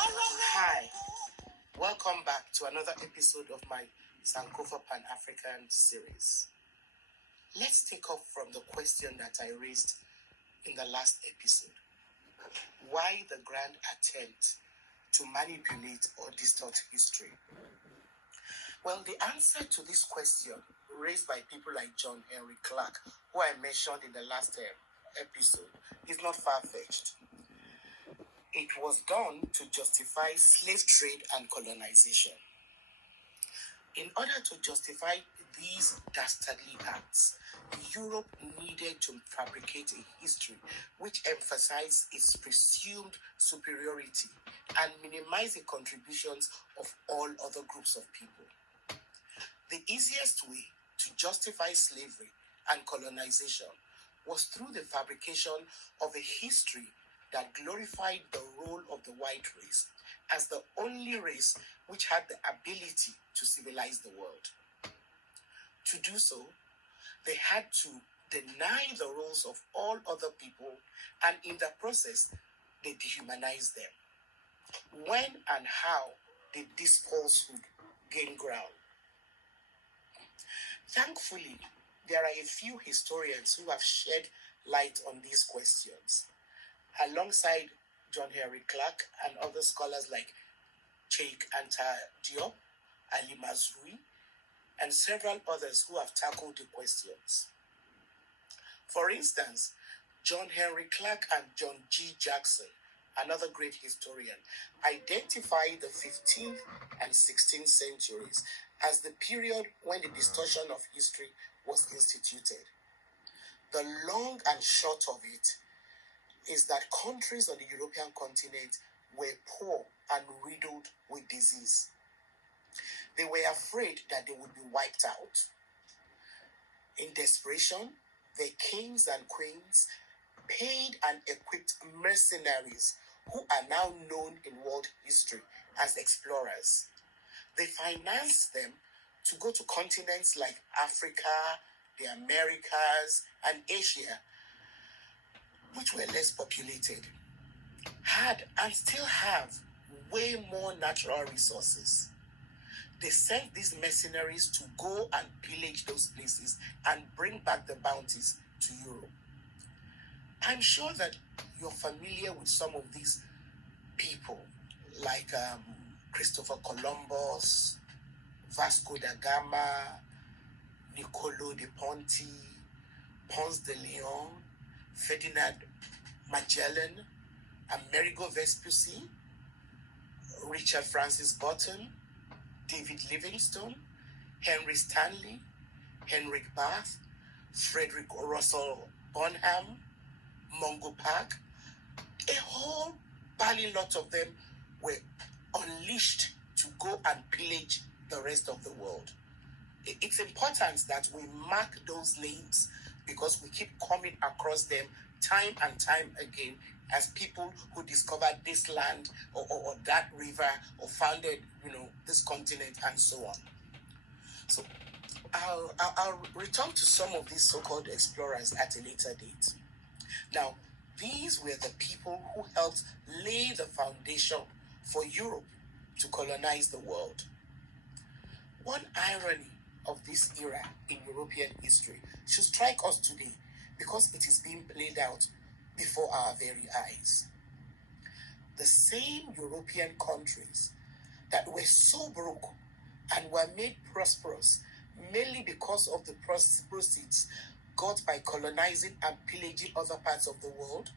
Hi, welcome back to another episode of my Sankofa Pan-African series. Let's take off from the question that I raised in the last episode. Why the grand attempt to manipulate or distort history? Well, the answer to this question, raised by people like John Henry Clark, who I mentioned in the last episode, is not far-fetched. It was done to justify slave trade and colonization. In order to justify these dastardly acts, Europe needed to fabricate a history which emphasized its presumed superiority and minimized the contributions of all other groups of people. The easiest way to justify slavery and colonization was through the fabrication of a history that glorified the role of the white race as the only race which had the ability to civilize the world. To do so, they had to deny the roles of all other people, and in the process, they dehumanized them. When and how did this falsehood gain ground? Thankfully, there are a few historians who have shed light on these questions. Alongside John Henry Clark and other scholars like Cheikh Anta Diop, Ali Mazrui, and several others who have tackled the questions. For instance, John Henry Clark and John G. Jackson, another great historian, identify the 15th and 16th centuries as the period when the distortion of history was instituted. The long and short of it is that countries on the European continent were poor and riddled with disease. They were afraid that they would be wiped out. In desperation, their kings and queens paid and equipped mercenaries who are now known in world history as explorers. They financed them to go to continents like Africa, the Americas, and Asia, which were less populated, had and still have way more natural resources. They sent these mercenaries to go and pillage those places and bring back the bounties to Europe. I'm sure that you're familiar with some of these people, like Christopher Columbus, Vasco da Gama, Niccolo de Ponti, Ponce de Leon, Ferdinand Magellan, Amerigo Vespucci, Richard Francis Burton, David Livingstone, Henry Stanley, Henrik Bath, Frederick Russell Bonham, Mungo Park. A whole bally lot of them were unleashed to go and pillage the rest of the world. It's important that we mark those names because we keep coming across them time and time again as people who discovered this land or that river or founded, this continent and so on. So I'll return to some of these so-called explorers at a later date. Now, these were the people who helped lay the foundation for Europe to colonize the world. One irony of this era in European history should strike us today because it is being played out before our very eyes. The same European countries that were so broke and were made prosperous mainly because of the proceeds got by colonizing and pillaging other parts of the world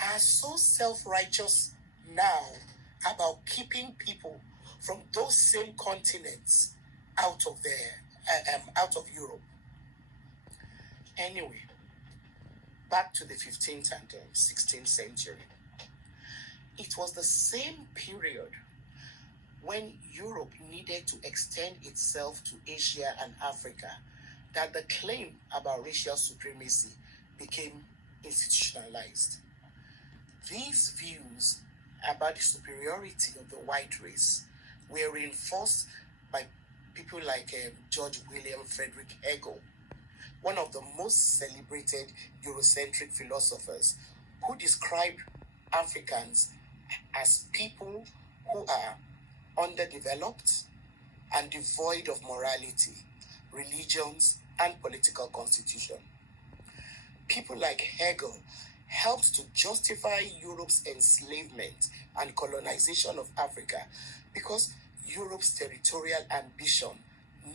are so self-righteous now about keeping people from those same continents out of Europe. Anyway, back to the 15th and 16th century. It was the same period when Europe needed to extend itself to Asia and Africa that the claim about racial supremacy became institutionalized. These views about the superiority of the white race were reinforced by people like George William Frederick Hegel, one of the most celebrated Eurocentric philosophers, who described Africans as people who are underdeveloped and devoid of morality, religions, and political constitution. People like Hegel helped to justify Europe's enslavement and colonization of Africa because Europe's territorial ambition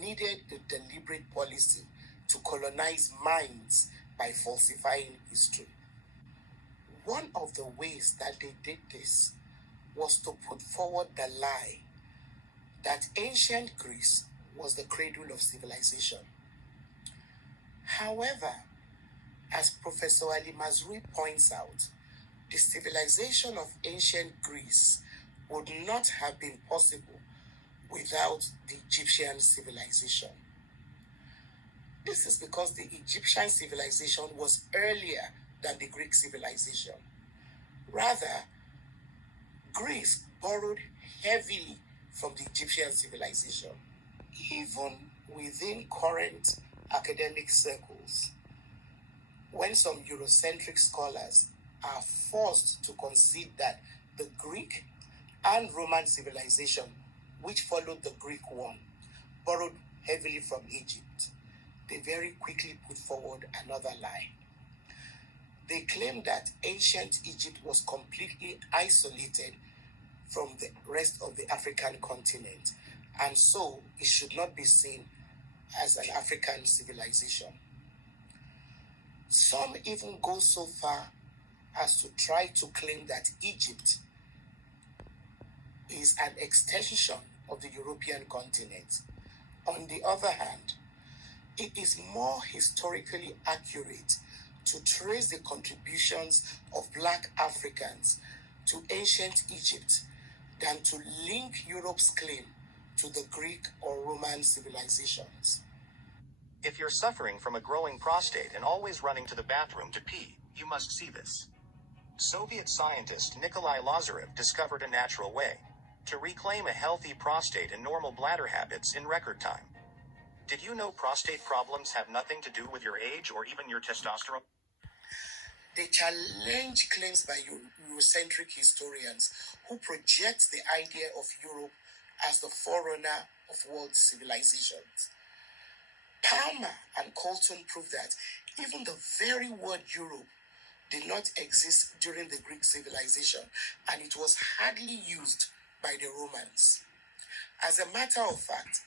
needed a deliberate policy to colonize minds by falsifying history. One of the ways that they did this was to put forward the lie that ancient Greece was the cradle of civilization. However, as Professor Ali Mazrui points out, the civilization of ancient Greece would not have been possible without the Egyptian civilization. This is because the Egyptian civilization was earlier than the Greek civilization. Rather, Greece borrowed heavily from the Egyptian civilization. Even within current academic circles, when some Eurocentric scholars are forced to concede that the Greek and Roman civilization, which followed the Greek one, borrowed heavily from Egypt, they very quickly put forward another lie. They claim that ancient Egypt was completely isolated from the rest of the African continent, and so it should not be seen as an African civilization. Some even go so far as to try to claim that Egypt is an extension of the European continent. On the other hand, it is more historically accurate to trace the contributions of Black Africans to ancient Egypt than to link Europe's claim to the Greek or Roman civilizations. If you're suffering from a growing prostate and always running to the bathroom to pee, you must see this. Soviet scientist Nikolai Lazarev discovered a natural way to reclaim a healthy prostate and normal bladder habits in record time. Did you know prostate problems have nothing to do with your age or even your testosterone? They challenge claims by Eurocentric historians who project the idea of Europe as the forerunner of world civilizations. Palmer and Colton prove that even the very word Europe did not exist during the Greek civilization, and it was hardly used by the Romans. As a matter of fact,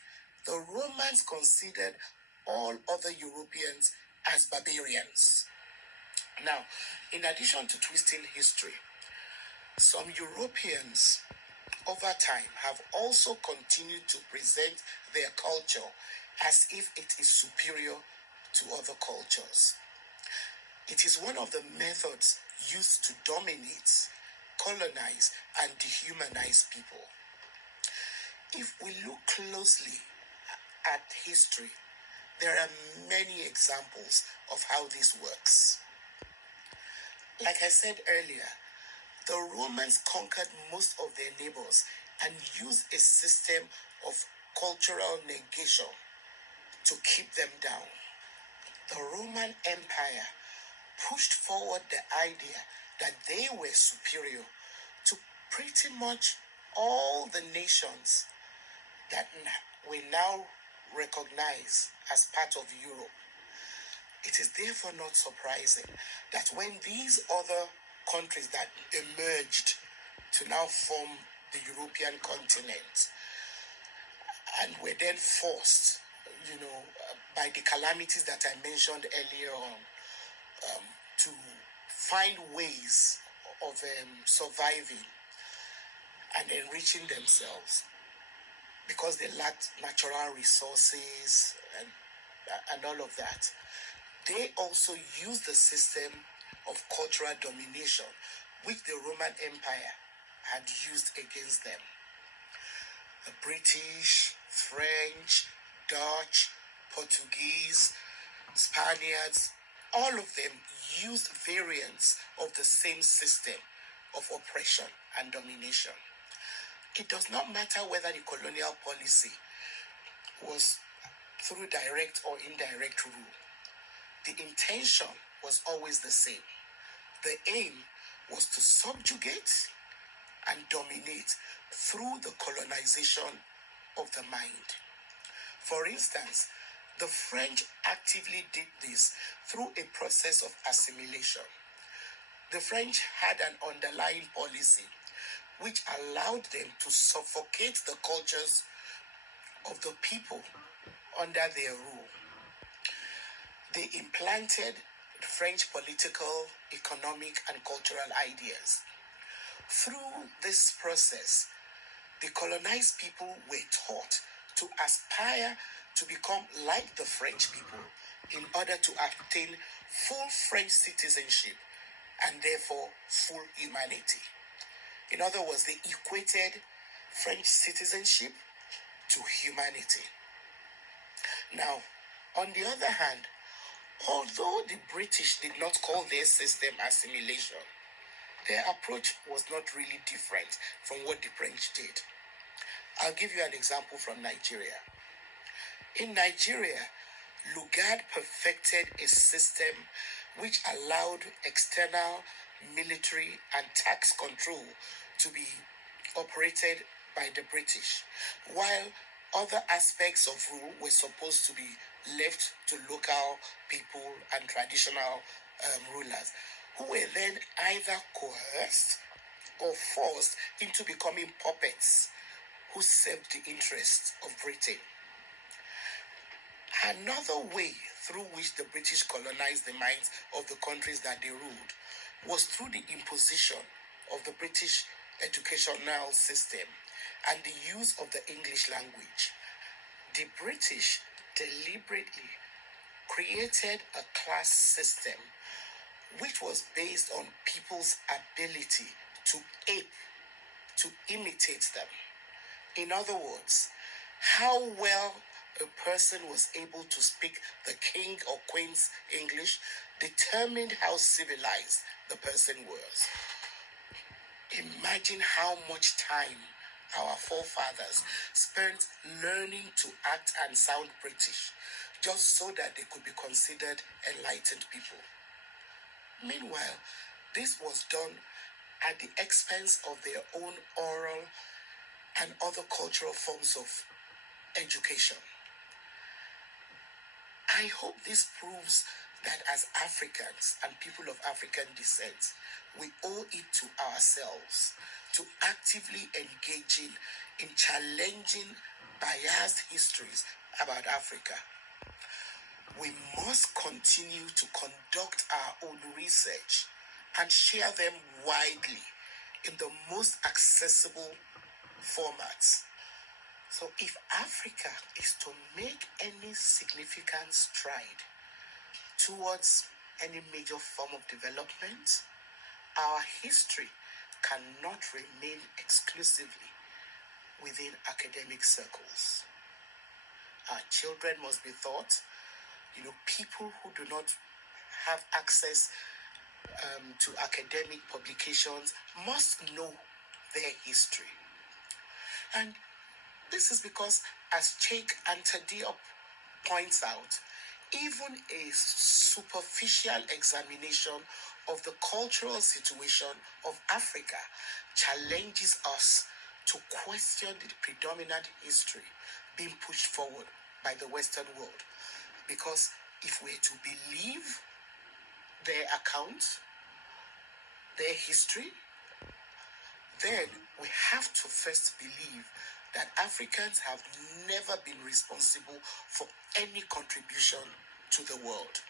the Romans considered all other Europeans as barbarians. Now, in addition to twisting history, some Europeans over time have also continued to present their culture as if it is superior to other cultures. It is one of the methods used to dominate, colonize, and dehumanize people. If we look closely at history, there are many examples of how this works. Like I said earlier, the Romans conquered most of their neighbors and used a system of cultural negation to keep them down. The Roman Empire pushed forward the idea that they were superior to pretty much all the nations that we now recognize as part of Europe. It is therefore not surprising that when these other countries that emerged to now form the European continent and were then forced, by the calamities that I mentioned earlier on, to find ways of surviving and enriching themselves because they lacked natural resources and all of that. They also used the system of cultural domination which the Roman Empire had used against them. The British, French, Dutch, Portuguese, Spaniards, all of them used variants of the same system of oppression and domination. It does not matter whether the colonial policy was through direct or indirect rule. The intention was always the same. The aim was to subjugate, and dominate through the colonization of the mind. For instance, the French actively did this through a process of assimilation. The French had an underlying policy which allowed them to suffocate the cultures of the people under their rule. They implanted French political, economic, and cultural ideas. Through this process, the colonized people were taught to aspire to become like the French people in order to obtain full French citizenship and therefore full humanity. In other words, they equated French citizenship to humanity. Now, on the other hand, although the British did not call their system assimilation, their approach was not really different from what the French did. I'll give you an example from Nigeria. In Nigeria, Lugard perfected a system which allowed external military and tax control to be operated by the British, while other aspects of rule were supposed to be left to local people and traditional rulers, who were then either coerced or forced into becoming puppets who served the interests of Britain. Another way through which the British colonized the minds of the countries that they ruled was through the imposition of the British educational system and the use of the English language. The British deliberately created a class system which was based on people's ability to ape, to imitate them. In other words, how well a person was able to speak the king or queen's English determined how civilized the person was. Imagine how much time our forefathers spent learning to act and sound British just so that they could be considered enlightened people. Meanwhile, this was done at the expense of their own oral and other cultural forms of education. I hope this proves that as Africans and people of African descent, we owe it to ourselves to actively engage in challenging biased histories about Africa. We must continue to conduct our own research and share them widely in the most accessible formats. So if Africa is to make any significant stride towards any major form of development, our history cannot remain exclusively within academic circles. Our children must be taught, people who do not have access to academic publications must know their history. And this is because, as Cheikh Anta Diop points out, even a superficial examination of the cultural situation of Africa challenges us to question the predominant history being pushed forward by the Western world. Because if we're to believe their account, their history, then we have to first believe that Africans have never been responsible for any contribution to the world.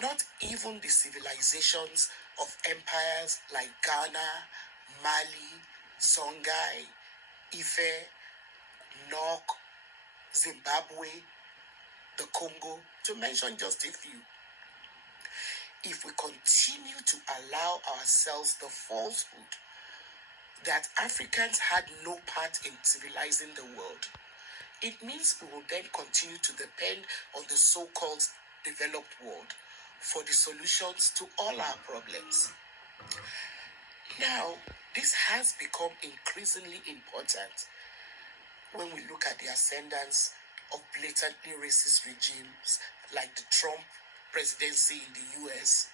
Not even the civilizations of empires like Ghana, Mali, Songhai, Ife, Nok, Zimbabwe, the Congo, to mention just a few. If we continue to allow ourselves the falsehood that Africans had no part in civilizing the world, it means we will then continue to depend on the so-called developed world for the solutions to all our problems. Now, this has become increasingly important when we look at the ascendance of blatantly racist regimes like the Trump presidency in the US,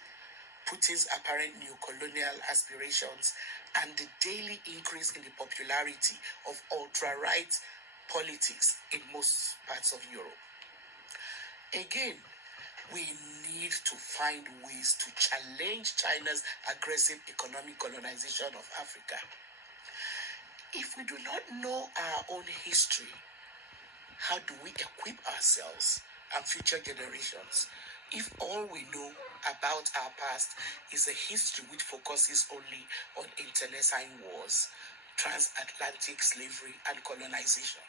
Putin's apparent new colonial aspirations, and the daily increase in the popularity of ultra-right politics in most parts of Europe. Again, we need to find ways to challenge China's aggressive economic colonization of Africa. If we do not know our own history, how do we equip ourselves and future generations if all we know about our past is a history which focuses only on internecine wars, transatlantic slavery, and colonization?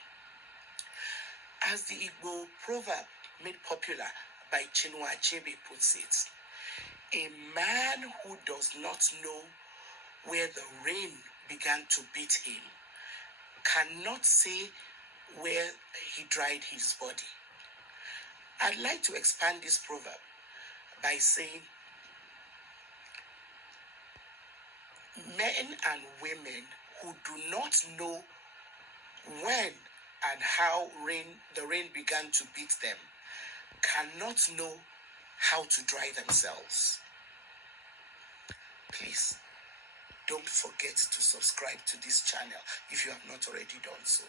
As the Igbo proverb made popular by Chinua Achebe puts it, a man who does not know where the rain began to beat him cannot say where he dried his body. I'd like to expand this proverb by saying men and women who do not know when and how the rain began to beat them cannot know how to dry themselves. Please don't forget to subscribe to this channel if you have not already done so.